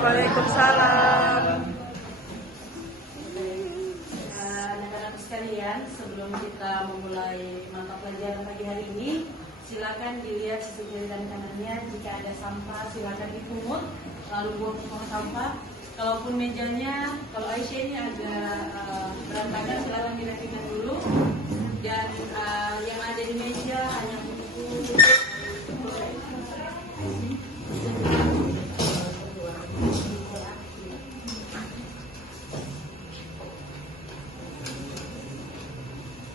Waalaikumsalam. Anak-anak sekalian, sebelum kita memulai mata pelajaran pagi hari ini, silakan dilihat sisi kiri dan kanannya. Jika ada sampah, silakan dipungut, lalu buang ke tong sampah. Kalaupun mejanya, kalau Aisyah ini agak berantakan, silakan dirapikan dulu. Dan yang ada di meja hanya buku.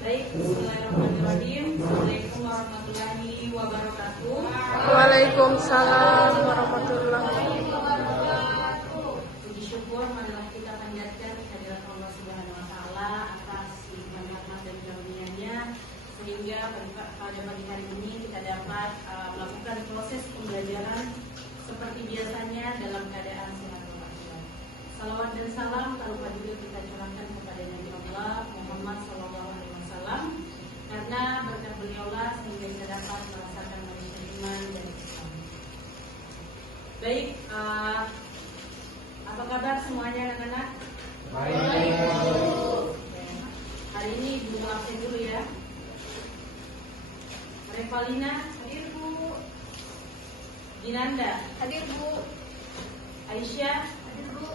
Baik, bismillahirrahmanirrahim. Assalamualaikum warahmatullahi wabarakatuh. Waalaikumsalam warahmatullahi wabarakatuh. Puji syukur marilah kita panjatkan kehadirat Allah Subhanahu wa taala atas limpahan rahmat dan karunia-Nya sehingga pada pagi hari ini kita dapat melakukan proses pembelajaran seperti biasanya dalam keadaan sehat walafiat. Salawat dan salam tanpa juga kita curahkan kepada Nabi Allah Muhammad sallallahu alaihi wasallam, karena berkat beliaulah sehingga kita dapat merasakan manisnya iman dan Islam. Baik, apa kabar semuanya anak-anak? Baik. Hari ini ibu absen dulu ya. Revalina, hadir Bu. Ginanda, Hadir Bu. Aisyah, Hadir Bu.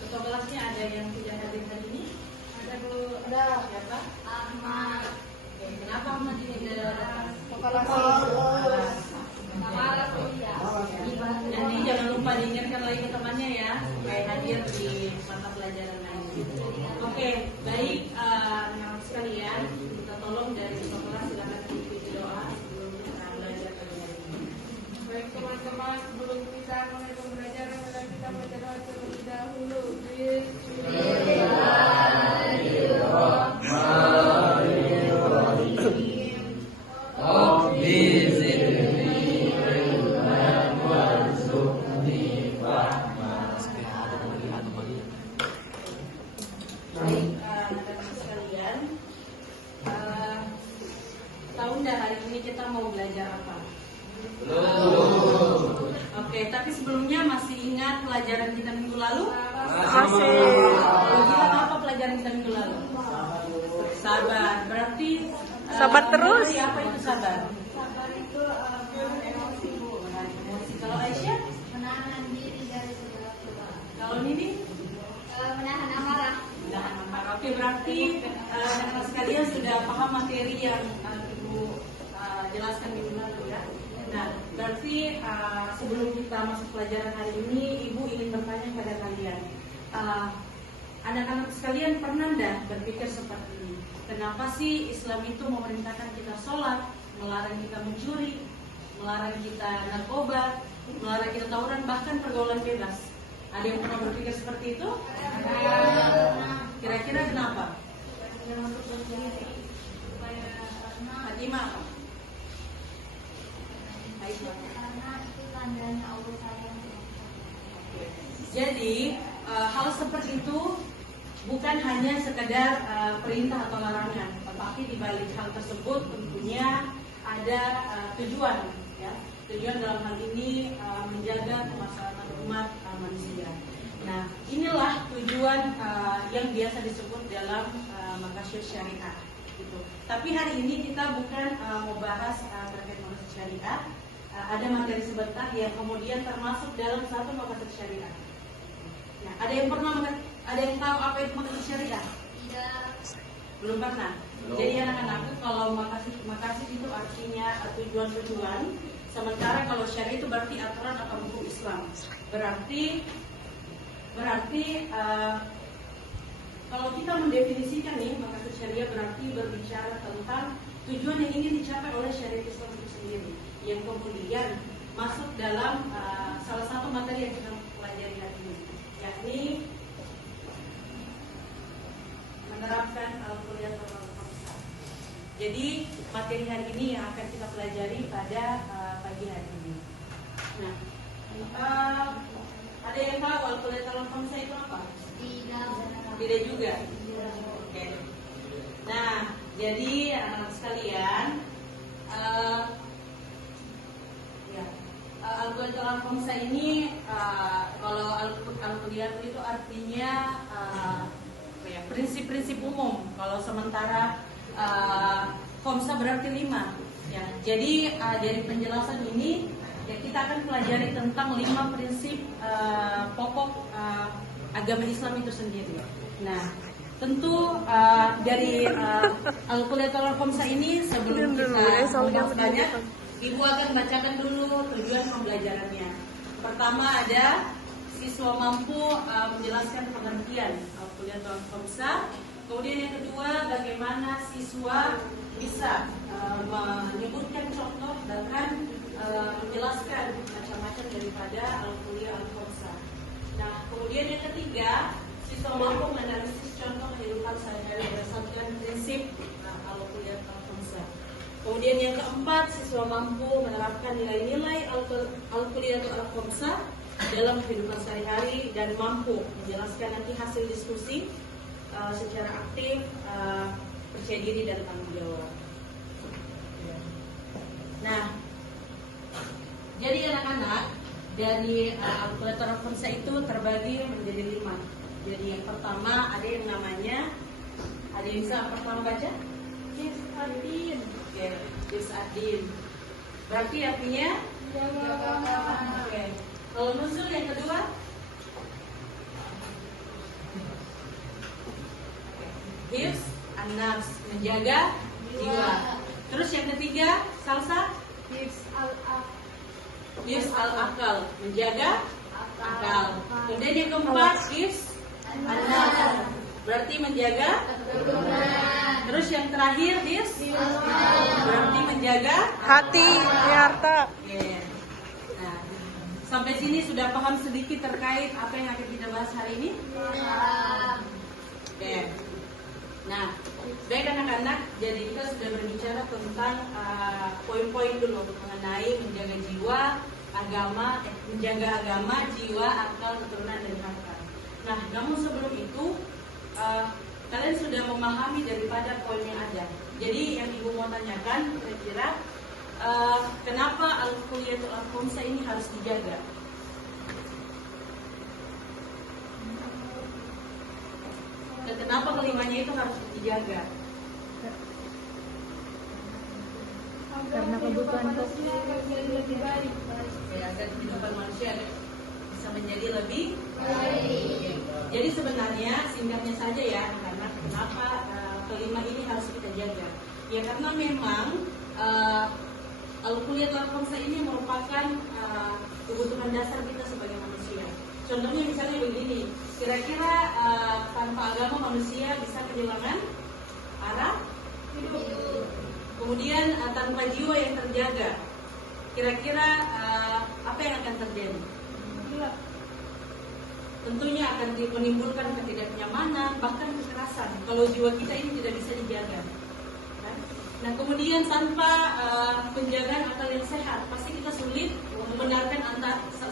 ketua kelasnya ada yang tidak hadir hari ini? Ada Bu. Ada. Siapa? Ahmad. Oke, kenapa Ahmad ini tidak datang? Malas ya. Nanti jangan lupa diingatkan lagi ke temannya ya, supaya hadir di mata pelajaran lain. Oke, baik anak-anak sekalian, kita tolong dari ketua kelas silakan ikuti doa sebelum kita belajar pagi hari ini. Baik teman-teman, sebelum kita mulai pembelajaran, mari kita berdoa terlebih dahulu. Baik, anak-anak sekalian, tahu nggak hari ini kita mau belajar apa? Oke, tapi sebelumnya masih ingat pelajaran kita minggu lalu? Masih. Ingat apa pelajaran kita minggu lalu? Sabar. Berarti Sabar terus. memori apa itu sabar? Sabar itu menahan emosi Bu. Menahan emosi. Kalau Aisyah? Menahan diri dari segala perubahan. Kalau Nini? Menahan amarah. Menahan amarah. Oke, berarti anak-anak sekalian sudah paham materi yang Ibu jelaskan minggu lalu ya. Nah, berarti sebelum kita masuk pelajaran hari ini, Ibu ingin bertanya kepada kalian, anak-anak sekalian pernah enggak berpikir seperti ini? Kenapa sih Islam itu memerintahkan kita sholat, melarang kita mencuri, melarang kita narkoba, melarang kita tawuran, bahkan pergaulan bebas? Ada yang pernah berpikir seperti itu? Kira-kira kenapa? Fatimah? Karena itu tandanya Allah sayang. Jadi hal seperti itu bukan hanya sekedar perintah atau larangan, tetapi di balik hal tersebut tentunya ada tujuan, ya. Tujuan dalam hal ini menjaga kemaslahatan umat manusia. Nah, inilah tujuan yang biasa disebut dalam maqasid syariat. Gitu. Tapi hari ini kita bukan mau bahas terkait maqasid syariat. Ada materi sebentar yang kemudian termasuk dalam satu maqasid syariat. Nah, ada yang tahu apa itu maqasid syariat? Tidak. Belum pernah. Jadi anak-anak, kalau maqasid itu artinya tujuan-tujuan, sementara kalau syariat itu berarti aturan atau hukum Islam. Berarti kalau kita mendefinisikan nih maqasid syariat berarti berbicara tentang tujuan yang ingin dicapai oleh syariat Islam itu sendiri, yang kemudian masuk dalam salah satu materi yang kita pelajari hari ini, yakni menerapkan Al-Qur'an Al-Fatihah. Jadi materi hari ini yang akan kita pelajari pada pagi hari ini. Nah, ada yang tahu Al-Qur'an Al-Fatihah itu apa? Tidak juga. Oke. Nah, jadi anak sekalian, Al-Quliyatul Al-Khamsah ini kalau Al-Quliyatul itu artinya prinsip-prinsip umum. Kalau sementara Khamsah berarti 5. Ya, jadi dari penjelasan ini ya, kita akan pelajari tentang 5 prinsip pokok agama Islam itu sendiri. Nah, tentu dari Al-Quliyatul Al-Khamsah ini sebelum kita membahasnya, Ibu akan bacakan dulu tujuan pembelajarannya. Pertama ada siswa mampu menjelaskan pengertian Al-Quliyatul Al-Khamsah. Kemudian yang kedua, bagaimana siswa bisa menyebutkan contoh bahkan menjelaskan macam-macam daripada Al-Quliyatul Al-Khamsah. Nah, kemudian yang ketiga, siswa mampu menganalisis contoh kehidupan sehari-hari berdasarkan prinsip Al-Quliyatul Al-Khamsah. Kemudian yang keempat, siswa mampu menerapkan nilai-nilai Al-Quliyatul Al-Khamsah dalam kehidupan sehari-hari dan mampu menjelaskan nanti hasil diskusi secara aktif, percaya diri dan tanggung jawab. Nah, jadi anak-anak dari Al-Quliyatul Al-Khamsah itu terbagi menjadi 5. Jadi yang pertama ada yang namanya, ada yang bisa pertama baca? Hifz-ad-din. Oke, Hifz-ad-din. Berarti artinya jaga. Oke. Kalau nuzul yang kedua? Hifz an-nafs, menjaga jiwa. Terus yang ketiga, Salsa? Hifz al-aql. Hifz al-aqal, menjaga akal. Kemudian yang keempat, hifz an-nafs, berarti menjaga. Terus yang terakhir, hifz berarti menjaga Hati, harta. Oke. Nah, sampai sini sudah paham sedikit terkait apa yang akan kita bahas hari ini? Oke. Nah, baik anak-anak, jadi kita sudah berbicara tentang poin-poin dulu mengenai menjaga jiwa, menjaga agama, jiwa, akal, keturunan dan harta. Nah, namun sebelum itu kalian sudah memahami daripada poin yang ada. Jadi yang ibu mau tanyakan kira-kira kenapa Al-Quliyatul Al-Khamsah ini harus dijaga? Dan kenapa kelimanya itu harus dijaga? Karena kebutuhan manusia menjadi lebih baik. Ya, agar kehidupan manusia bisa menjadi lebih baik. Jadi sebenarnya singkatnya saja ya, karena kenapa kelima ini harus kita jaga? Ya karena memang Al-Quliyatul Al-Khamsah ini merupakan kebutuhan dasar kita sebagai manusia. Contohnya misalnya begini, kira-kira tanpa agama manusia bisa kehilangan arah hidup. Kemudian tanpa jiwa yang terjaga, kira-kira apa yang akan terjadi? Tentunya akan menimbulkan ketidaknyamanan, bahkan kekerasan kalau jiwa kita ini tidak bisa dijaga. Nah, kemudian tanpa penjagaan akal yang sehat, pasti kita sulit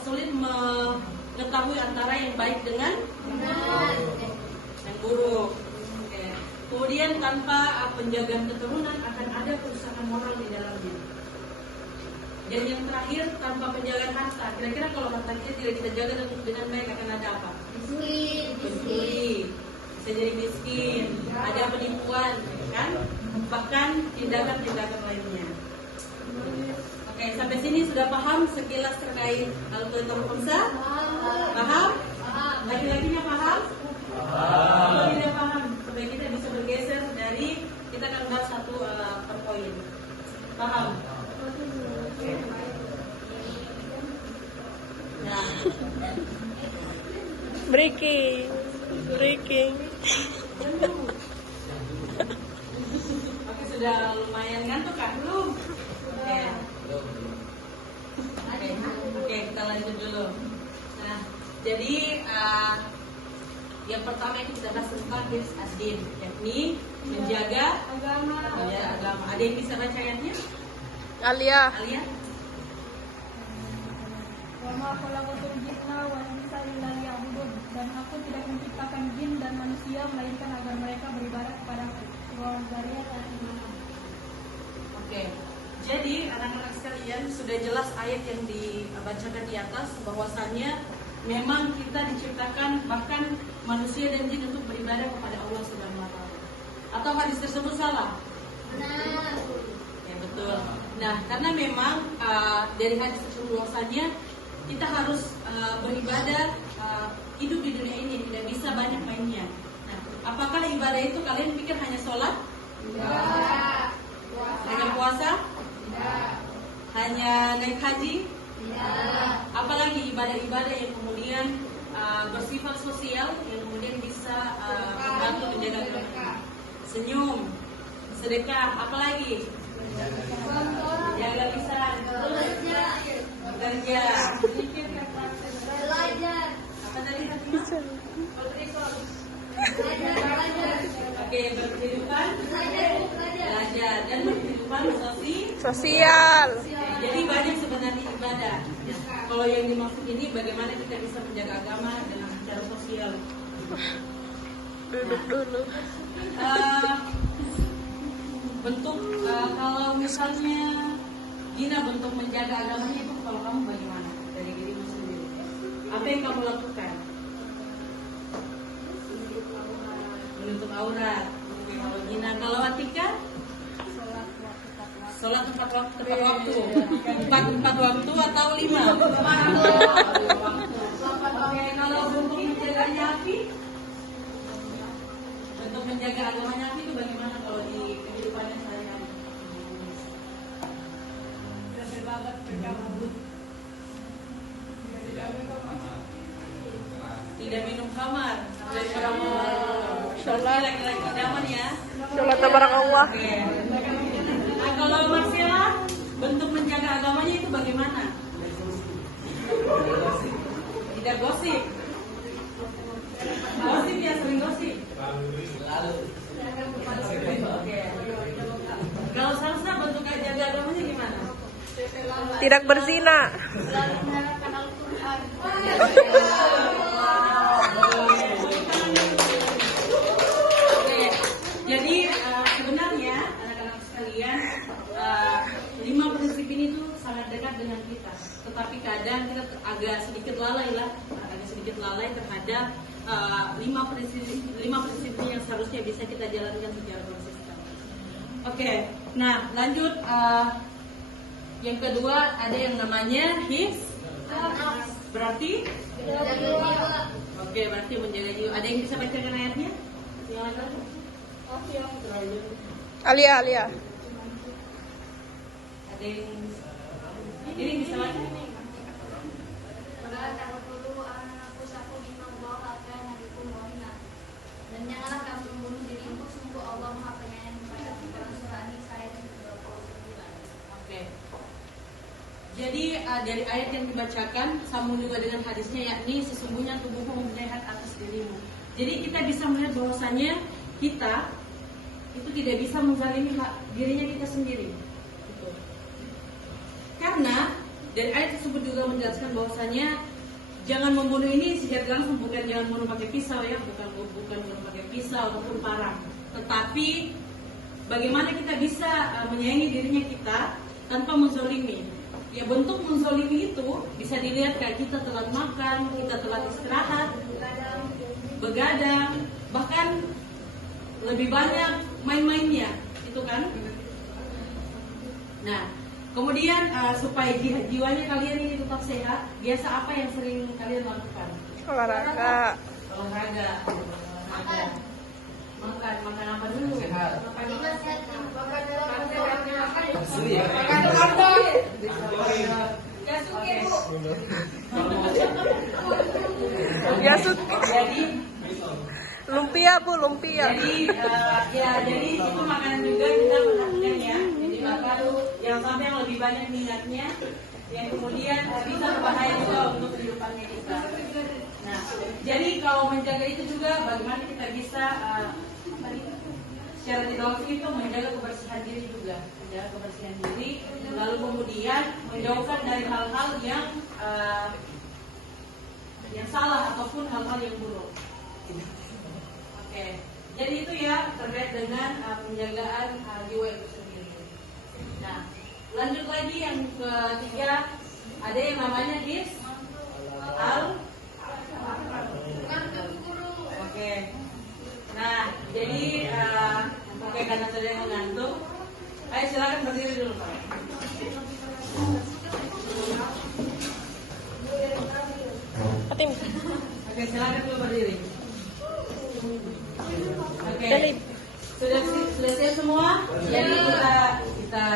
sulit mengetahui antara yang baik dengan yang buruk. Oke. Kemudian tanpa penjagaan keturunan akan ada kerusakan moral di dalamnya. Dan yang terakhir, tanpa penjagaan harta, kira-kira kalau harta kita tidak kita jaga dengan baik akan ada apa? Mencuri, bisa jadi miskin, ada penipuan, kan? Bahkan tindakan-tindakan lainnya. Oke, sampai sini sudah paham sekilas terkait Al-Quliyatul Al-Khamsah? Paham? Laki-lakinya paham? Kalau tidak paham, supaya kita bisa bergeser dari kita akan bahas satu per poin. Paham? Nah, Breaking. oke, sudah lumayan ngantuk kan? Belum? Oke, kita lanjut dulu. Nah, jadi yang pertama itu kita bahas tentang hifz-ad-din, yakni menjaga agama. Ada yang bisa baca ayatnya? Alia. Alia? Wa ma khalaqatul jinna wal insa illa liya'budun. Dan aku tidak menciptakan jin dan manusia melainkan agar mereka beribadah kepadaku. Surah Zariyat ayat 5. Oke. Jadi anak-anak sekalian, sudah jelas ayat yang dibacakan di atas bahwasannya memang kita diciptakan, bahkan manusia dan jin, untuk beribadah kepada Allah Subhanahu wa taala. Atau hadis tersebut salah? Benar. Ya, betul. Nah, karena memang dari hadis tersebut bahwasannya kita harus beribadah, hidup di dunia ini tidak bisa banyak mainnya. Nah, apakah ibadah itu kalian pikir hanya sholat? Tidak. Hanya puasa? Tidak. Hanya naik haji? Tidak. Apalagi ibadah-ibadah yang kemudian bersifat sosial, yang kemudian bisa membantu menjaga agama. Senyum, sedekah, apalagi? Jaga lisan, bekerja, Belajar. apa tadi? Belajar. Oke, berkehidupan, belajar, dan berkehidupan Sosial. Jadi banyak sebenarnya ibadah. Kalau yang dimaksud ini bagaimana kita bisa menjaga agama dengan secara sosial. Duduk dulu. Bentuk kalau misalnya Gina bentuk menjaga agamanya itu, kalau kamu bagaimana dari dirimu sendiri? Apa yang kamu lakukan? Menutup aurat. Kalau Gina, kalau Atika? Sholat tepat waktu. Empat waktu atau 5? Oke, kalau bentuk menjaganya Api? Bentuk menjaga agamanya Api itu bagaimana kalau di kehidupannya sehari-hari? Tidak minum khamar. Sholat. Laki-laki zaman ya. Sholat tabarakallah. Oke. Nah, kalau Marcella, bentuk menjaga agamanya itu bagaimana? Tidak gosip. Gosip ya, sering gosip. Oke. Kalau Salsa, bentuk jaga agamanya gimana? Tidak berzina. Oke. Jadi sebenarnya anak-anak sekalian, 5 prinsip ini tuh sangat dekat dengan kita. Tetapi kadang kita agak sedikit lalai terhadap 5 prinsip ini yang seharusnya bisa kita jalankan secara konsisten. Oke. Nah, lanjut. Yang kedua ada yang namanya hifz. Berarti? Oke, berarti menjaga jiwa. Ada yang bisa bacakan ayatnya? Silakan. Alia. Ada yang ini bisa baca? Dan janganlah kamu membunuh dirimu, sungguh Allah Maha Penyayang kepada kita. Surah An-Nisa ayat 29. Oke. Jadi dari ayat yang dibacakan sambung juga dengan hadisnya, yakni sesungguhnya tubuhmu mempunyai hak atas dirimu. Jadi kita bisa melihat bahwasanya kita itu tidak bisa menzalimi hak dirinya kita sendiri. Gitu. Karena dari ayat tersebut juga menjelaskan bahwasanya jangan membunuh ini secara langsung, bukan jangan bunuh pakai pisau ya, bukan bunuh pakai pisau ataupun parang. Tetapi bagaimana kita bisa menyayangi dirinya kita tanpa menzolimi. Ya, bentuk menzolimi itu bisa dilihat kayak kita telat makan, kita telat istirahat, begadang, bahkan lebih banyak main-mainnya, itu kan? Nah, kemudian supaya jiwanya kalian ini tetap sehat, biasa apa yang sering kalian lakukan? Olahraga. Makan apa dulu? Jadi Lumpia, Bu, lumpia. jadi itu makanan juga kita perhatikan ya. Jadi makan yang sampai yang lebih banyak minatnya, yang kemudian bisa berbahaya juga untuk kehidupannya kita. Nah, jadi kalau menjaga itu juga bagaimana kita bisa secara tidak langsung itu menjaga kebersihan diri juga, menjaga kebersihan diri, lalu kemudian menjauhkan dari hal-hal yang salah ataupun hal-hal yang buruk. Oke, jadi itu ya terkait dengan penjagaan jiwa itu sendiri. Nah, Lanjut lagi yang ketiga, ada yang namanya is al. Oke. Nah, jadi oke, karena sudah mengantuk, ayo silakan berdiri dulu, Pak. Atim. Oke, silakan dulu berdiri. Oke. Dalip. Sudah selesai semua? Jadi kita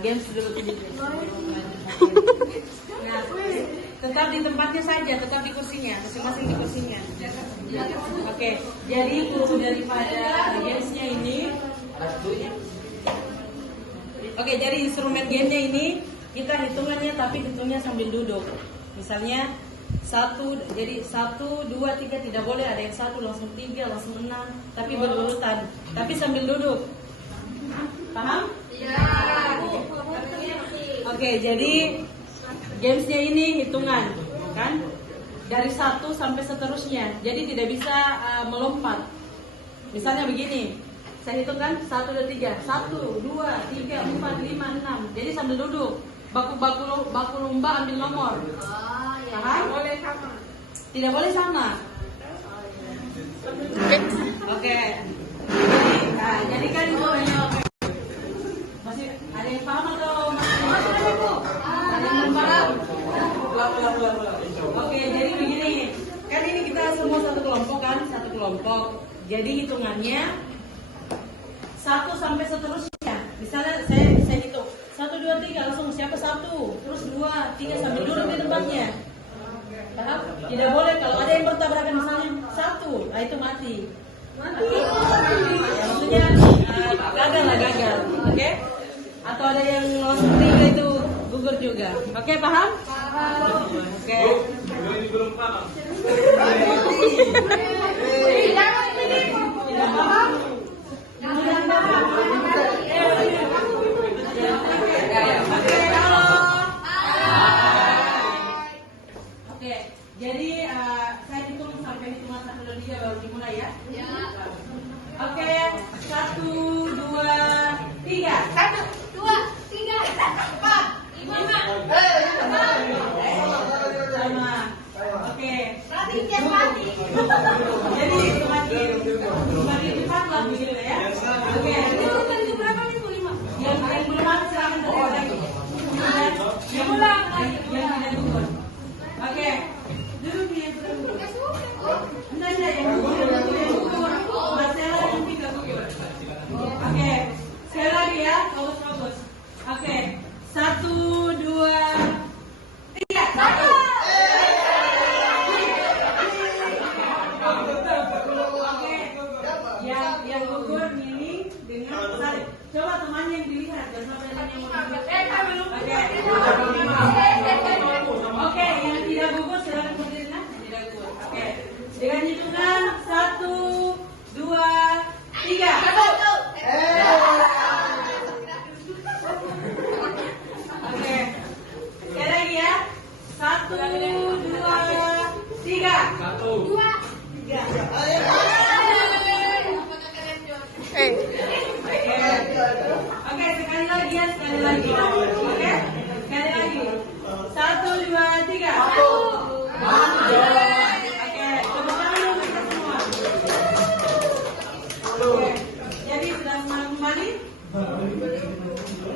games dulu sedikit. Nah, tetap di tempatnya saja, tetap di kursinya, masing-masing di kursinya. Oke, jadi guru daripada gamesnya ini. Oke, jadi instrumen gamenya ini kita hitungannya, tapi hitungnya sambil duduk. Misalnya 1, jadi 1, 2, 3, tidak boleh ada yang 1 langsung 3, langsung 6, tapi berurutan, tapi sambil duduk. Paham? Iya. Oke, jadi gamesnya ini hitungan, kan? Dari 1 sampai seterusnya. Jadi tidak bisa melompat. Misalnya begini, saya hitungkan 1, 2, 3, 1, 2, 3, 4, 5, 6. Jadi sambil duduk. Baku lomba ambil nomor. Paham? Boleh sama. Tidak boleh sama. Oke. Jadi kan itu masih ada yang paham atau masih ada yang belum paham? Oke, jadi begini. Kan ini kita semua satu kelompok kan, satu kelompok. Jadi hitungannya 1 sampai seterusnya. Misalnya saya hitung 1, 2, 3 langsung siapa 1, terus 2, 3 sambil duduk di tempatnya. Paham? Tidak boleh kalau ada yang bertabrakan misalnya 1, nah itu mati. Ya, maksudnya gagal lah, gagal. Oke? Atau ada yang langsung 3 itu gugur juga. Oke, paham? Oke. Tidak paham? Sudah paham? Oke, jadi saya hitung sampai hitungan 1, 2, 3 baru dimulai ya. Oke, 1, 2, 3. 1, 2, 3, 4, 5. Sama. Oke. Berarti tiap mati. Jadi semakin cepat lah begitu ya. Oke. Itu berapa nih? 5. Yang belum masuk silakan berdiri lagi. Yang ulang lagi. Yang tidak gugur. Oke. Duduk nih yang sudah gugur. Enggak, yang gugur. Marcella yang tidak gugur. Oke. Sekali lagi ya. Fokus. Oke. 1, 2, 3. 1. Yang gugur milih dengan tarik. Coba temannya yang dilihat, jangan sampai ada yang mau. Oke, yang tidak gugur silakan berdiri. Tidak gugur. Oke. Dengan hitungan 1, 2, 3. Oke. Sekali lagi ya. 1, 2, 3. 1, 2, 3. Oke, sekali lagi ya, sekali lagi. Oke, sekali lagi. 1, 2, 3. Oke, tepuk tangan dulu kita semua. Oke, jadi sudah semangat kembali?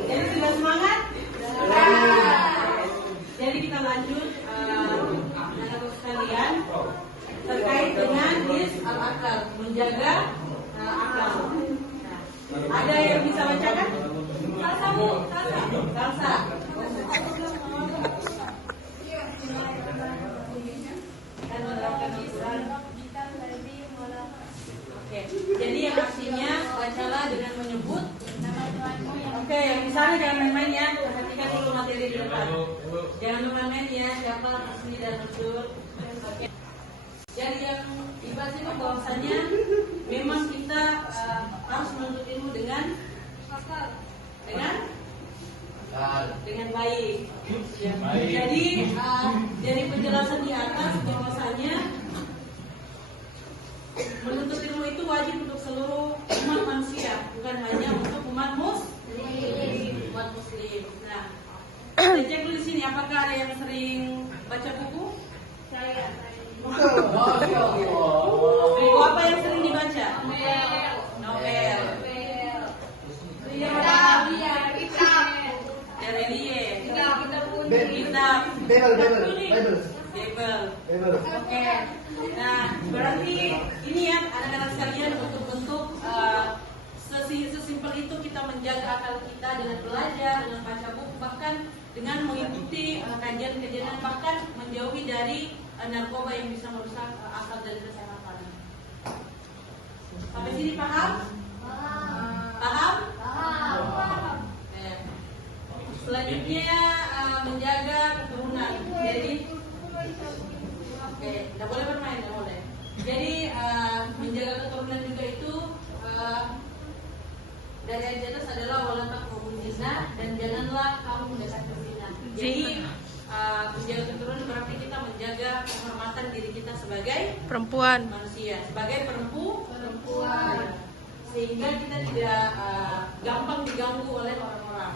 Jadi sudah semangat? Jadi kita lanjut anak-anak sekalian terkait dengan al-akal, menjaga akal. Ada yang bisa bacakan? Salsa, Bu. Salsa. Dan menerapkan Al-Quran. Oke. Jadi yang artinya bacalah dengan menyebut nama Tuhanmu. Oke, misalnya jangan main-main ya. Perhatikan dulu materi di depan. Jangan main-main ya. Siapa asli dan betul. Oke. Jadi yang dibahas itu bahwasanya memang kita harus menuntut ilmu dengan baik. Ya. Jadi dari penjelasan di atas bahwasanya menuntut ilmu itu wajib untuk seluruh umat manusia, bukan hanya untuk umat muslim. apakah ada yang sering baca buku? Saya. Buku apa yang sering dibaca? Novel. Terelie. Kitab. Bible. Oke. Nah, berarti ini ya anak-anak sekalian bentuk-bentuk sesimpel itu kita menjaga akal kita dengan belajar, dengan baca buku, bahkan dengan mengikuti kajian-kajian, bahkan menjauhi dari narkoba yang bisa merusak akal dan kesehatan. Sampai sini paham? Paham? Selanjutnya menjaga keturunan. Jadi, oke, nggak boleh bermain, nggak boleh. Jadi menjaga keturunan juga itu dari ayat di atas adalah wala taqrabuz zina dan janganlah kamu mendekati zina. Jadi menjaga keturunan berarti kita menjaga kehormatan diri kita sebagai Perempuan. manusia, sebagai perempuan, sehingga kita tidak gampang diganggu oleh orang-orang.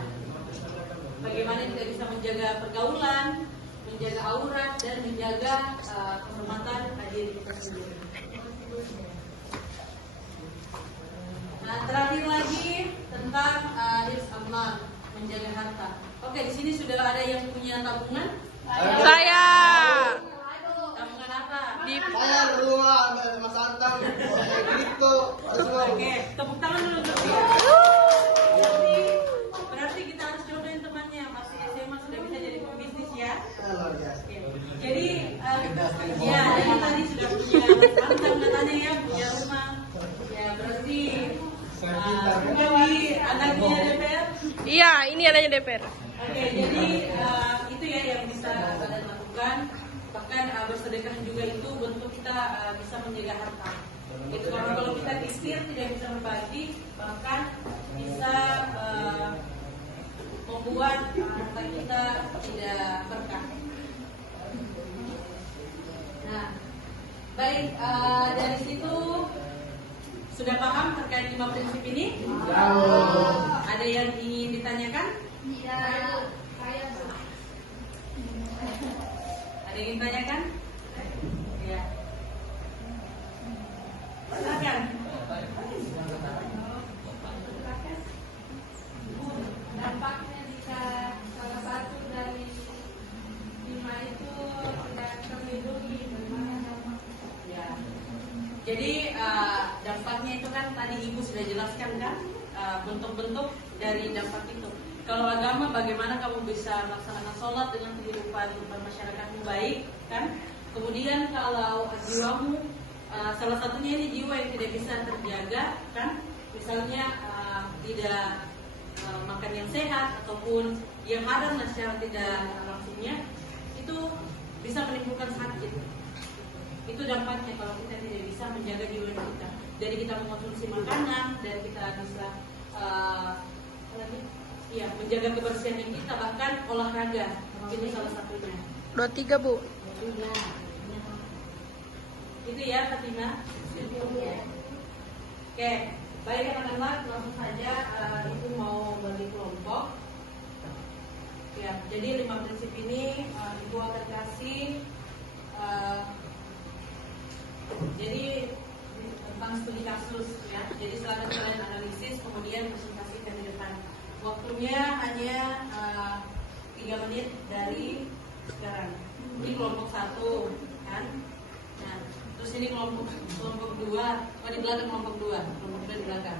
Bagaimana kita bisa menjaga pergaulan, menjaga aurat, dan menjaga kehormatan diri kita sendiri. Nah, terakhir lagi tentang hifz menjaga harta. Oke, di sini sudah ada yang punya tabungan? Saya. Tabungan apa? Saya rumah Mas Antam, saya gitu. Oke, tepuk tangan dulu untuk dia. Berarti kita harus jodohin temannya, masih SMA sudah bisa jadi pembisnis ya. Oke. Jadi ya tadi sudah punya Antam katanya ya, punya rumah. Ya berarti menjadi anaknya DPR. Iya, ini anaknya DPR. Oke, jadi itu ya yang bisa kalian lakukan. Bahkan bersedekah juga itu bentuk kita bisa menjaga harta. Itu kalau kita kisir tidak bisa berbagi, bahkan bisa membuat harta kita tidak berkah. Nah, baik dari situ sudah paham terkait 5 prinsip ini? Ada yang ingin ditanyakan? Ada yang ingin ditanyakan? Ya. Silakan. Dampaknya jika salah satu dari 5 itu tidak terlindungi, bagaimana dampaknya? Ya. Jadi dampaknya itu kan tadi Ibu sudah jelaskan kan bentuk-bentuk dari dampak itu. Kalau agama bagaimana kamu bisa melaksanakan sholat dengan kehidupan bermasyarakatmu baik kan? Kemudian kalau jiwamu salah satunya ini jiwa yang tidak bisa terjaga kan? Misalnya tidak makan yang sehat ataupun yang haram secara tidak langsungnya itu bisa menimbulkan sakit. Itu dampaknya kalau kita tidak bisa menjaga jiwa kita. Dari kita mengkonsumsi makanan dan kita bisa menjaga kebersihan kita, bahkan olahraga itu salah satunya. 23, Bu. Itu ya Fatima. Oke, baik anak-anak, langsung saja Ibu mau bagi kelompok. Ya, jadi 5 prinsip ini Ibu akan kasih. Jadi tentang studi kasus ya. Jadi silakan kalian analisis kemudian presentasikan di depan. Waktunya hanya 3 menit dari sekarang. Ini kelompok 1 kan. Nah, terus ini kelompok 2. Oh, di belakang kelompok 2 di belakang.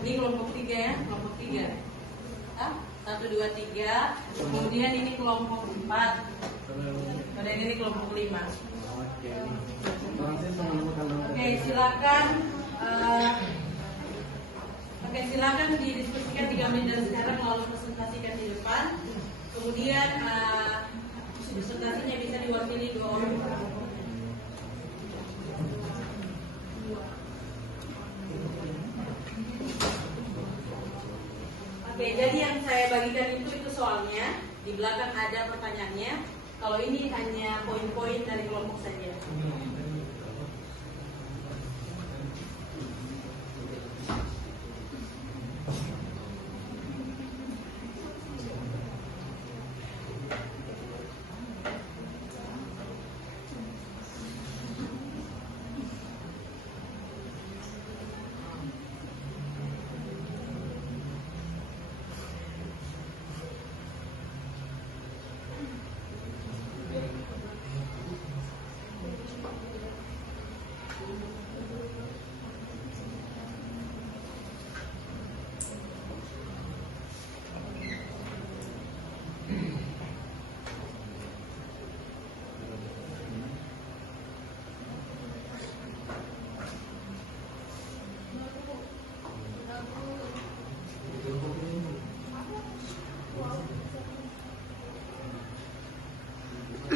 Ini kelompok 3 ya, kelompok 3. 1, 2, 3. Kemudian ini kelompok 4. Kemudian ini kelompok 5. Oke, silakan. Silakan didiskusikan 3 menit dari sekarang, lalu presentasikan di depan. Kemudian presentasinya bisa diwakili 2 orang. Oke, jadi yang saya bagikan itu soalnya di belakang ada pertanyaannya. Kalau ini hanya poin-poin dari kelompok saja.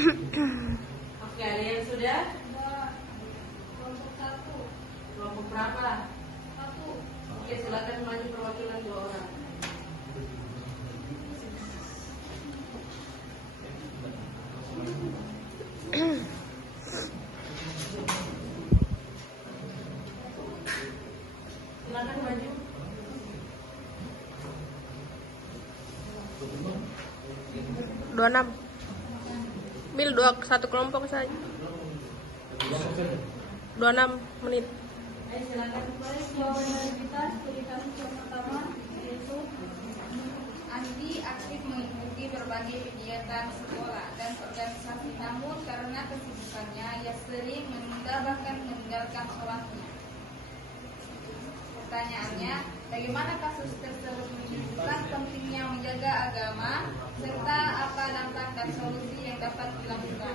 Oke, ada yang sudah? Kelompok 1. Kelompok berapa? 1. Oke, silakan maju perwakilan 2 orang. Silakan maju. Dua enam. Bil satu kelompok saja. 26 menit. Ayo silakan. Baik, jawaban dari kita studi kasus yang pertama yaitu Andi aktif mengikuti berbagai kegiatan sekolah dan organisasi, namun karena kesibukannya ia sering menunda bahkan meninggalkan sholatnya. Pertanyaannya, bagaimana kasus tersebut menunjukkan pentingnya menjaga agama serta apa dampak dan solusi yang dapat dilakukan?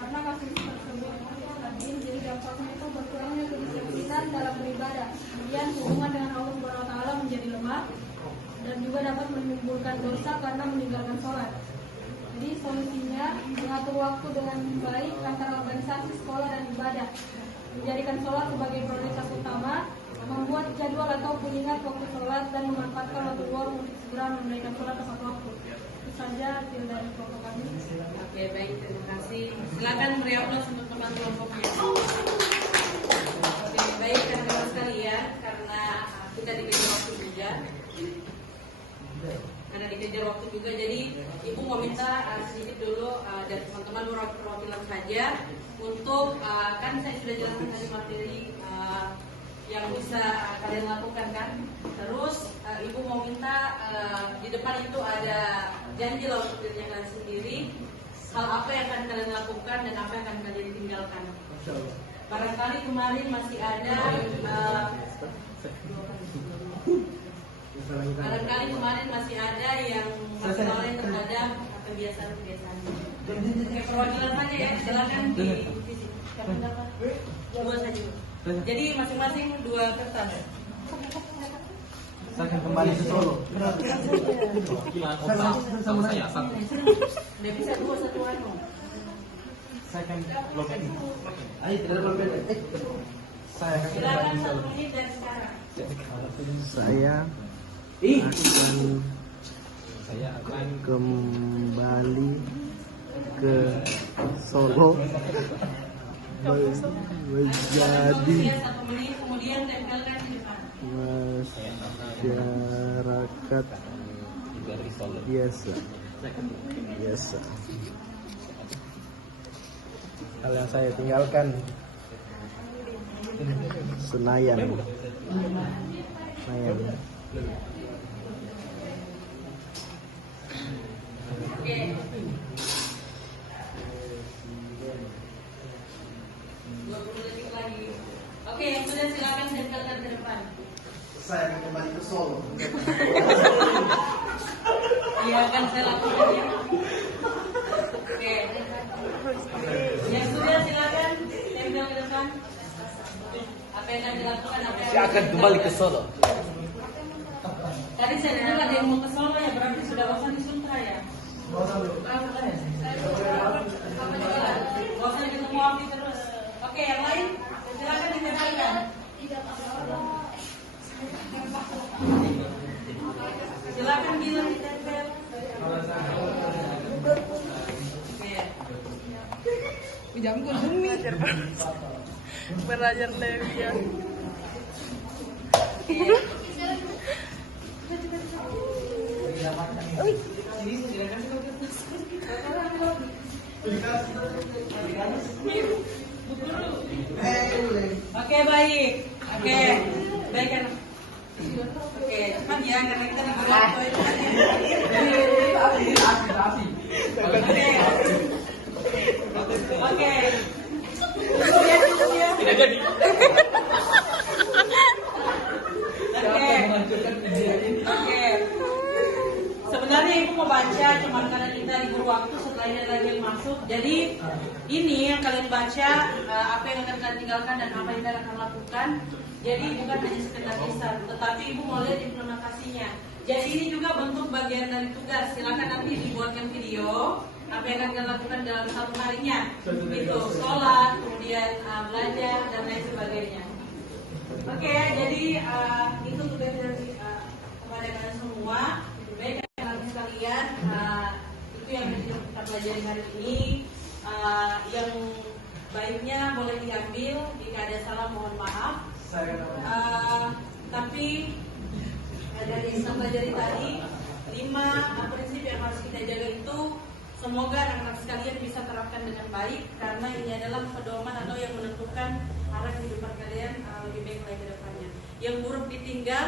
karena kasus tersebut rajin, jadi dampaknya itu berkurangnya kedisiplinan dalam beribadah, kemudian hubungan dengan Allah Subhanahu wa Ta'ala menjadi lemah, dan juga dapat menimbulkan dosa karena meninggalkan sholat. Jadi solusinya mengatur waktu dengan baik antara organisasi, sekolah, dan ibadah, menjadikan sholat sebagai prioritas utama, membuat jadwal atau pengingat waktu sholat, dan memanfaatkan waktu luar untuk segera menunaikan sholat tepat waktu. Itu saja hasil dari kelompok kami. Oke, baik, terima kasih. Silakan beri aplaus untuk teman kelompoknya. Oke, baik teman-teman sekalian, karena kita dikejar waktu juga. Jadi Ibu mau minta sedikit dulu dari teman-teman perwakilan saja untuk kan saya sudah jelaskan tadi materi yang bisa kalian lakukan kan. Terus Ibu mau minta di depan itu ada janji lah untuk diri kalian sendiri, hal apa yang akan kalian lakukan dan apa yang akan kalian tinggalkan. Barangkali kemarin masih ada yang masih lalai terhadap kebiasaan-kebiasaan. Oke, perwakilan saja ya, silakan di sisi. Dua saja. Jadi masing-masing 2 kertas. Saya akan kembali ke Solo. Sama saya satu. Udah bisa 2 satu anu. Saya akan blokir. Ayo, tidak berbeda. Saya akan Silakan 1 menit dari sekarang. Saya akan kembali ke Solo menjadi Iya, 1 menit kemudian tempelkan di depan. masyarakat biasa. Hal yang saya tinggalkan Senayan. Oke. 20 detik lagi. Oke, yang sudah silakan tempelkan ke depan. Saya akan kembali ke Solo. Iya akan saya lakukan ya. Oke. Yang sudah silakan tempel ke depan. Apa yang akan dilakukan? Saya akan kembali ke Solo. Tadi saya dengar ada yang mau ke Solo ya, berarti sudah bosan di Suntra ya? Bosan ketemu Api terus. Oke, yang lain silakan ditempelkan. Silakan bilang ditempel. Oke. Jam kuning belajar lebih ya. Oke, baik. Oke, baik kan. Oke, cepat ya karena kita di waktu itu. Oke. Tidak jadi. Oke. Sebenarnya Ibu mau baca, cuma karena kita libur waktu setelah ini ada lagi yang masuk. Jadi ini yang kalian baca, apa yang akan kalian tinggalkan dan apa yang kalian akan lakukan. Jadi bukan hanya sekedar lisan, tetapi Ibu mau lihat implementasinya. Jadi ini juga bentuk bagian dari tugas. Silakan nanti dibuatkan video apa yang akan dilakukan dalam satu harinya, itu sholat, kemudian belajar dan lain sebagainya. Oke, jadi itu tugas dari kepada kalian semua. Baik anak sekalian, itu yang kita pelajari hari ini. Yang baiknya boleh diambil, jika ada salah mohon maaf. Tapi dari yang kita pelajari tadi, 5 prinsip yang harus kita jaga itu semoga anak-anak sekalian bisa terapkan dengan baik, karena ini adalah pedoman atau yang menentukan arah kehidupan kalian lebih baik lagi ke depannya. Yang buruk ditinggal,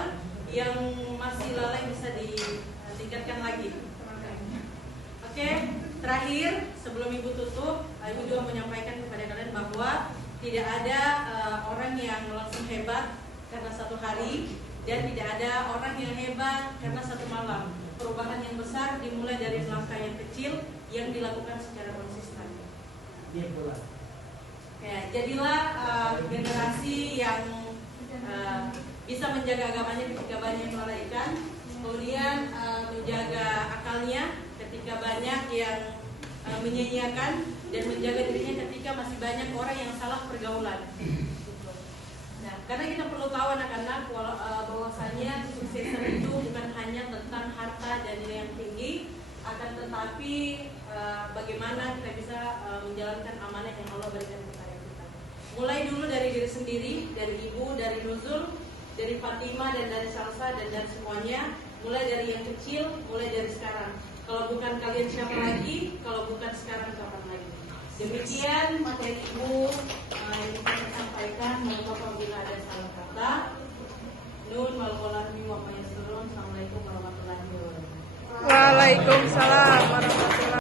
yang masih lalai bisa ditingkatkan lagi. Oke, terakhir sebelum Ibu tutup, Ibu juga menyampaikan kepada kalian bahwa tidak ada orang yang langsung hebat karena satu hari, dan tidak ada orang yang hebat karena satu malam. Perubahan yang besar dimulai dari langkah yang kecil yang dilakukan secara konsisten. Ya, jadilah generasi yang bisa menjaga agamanya ketika banyak yang melalaikan, kemudian menjaga akalnya ketika banyak yang menyia-nyiakan, dan menjaga dirinya ketika masih banyak orang yang salah pergaulan. Nah, karena kita perlu tahu anak-anak bahwasanya kesuksesan itu bukan hanya tentang harta dan nilai yang tinggi, akan tetapi bagaimana kita bisa menjalankan amanah yang Allah berikan kepada kita. Mulai dulu dari diri sendiri, dari ibu, dari Nuzul, dari Fatimah, dan dari Salsa, dan dari semuanya. Mulai dari yang kecil, mulai dari sekarang. Kalau bukan kalian siapa lagi? Kalau bukan sekarang kapan lagi? Demikian materi Ibu yang bisa saya sampaikan. Mohon maaf apabila ada salah kata. Nun wal qalami wa ma yasrun. Assalamualaikum warahmatullahi wabarakatuh. Waalaikumsalam warahmatullahi wabarakatuh.